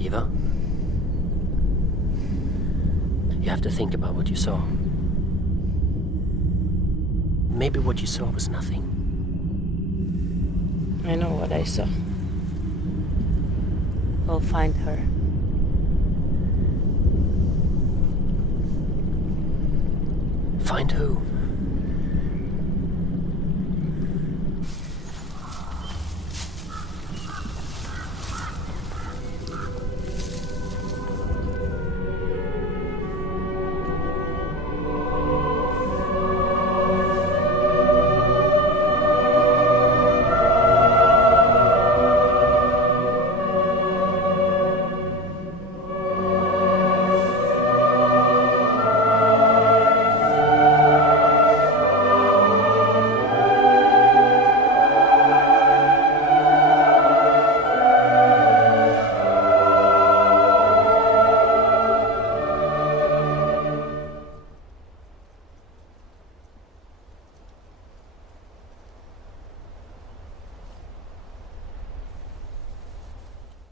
Eva? You have to think about what you saw. Maybe what you saw was nothing. I know what I saw. We'll find her. Find who?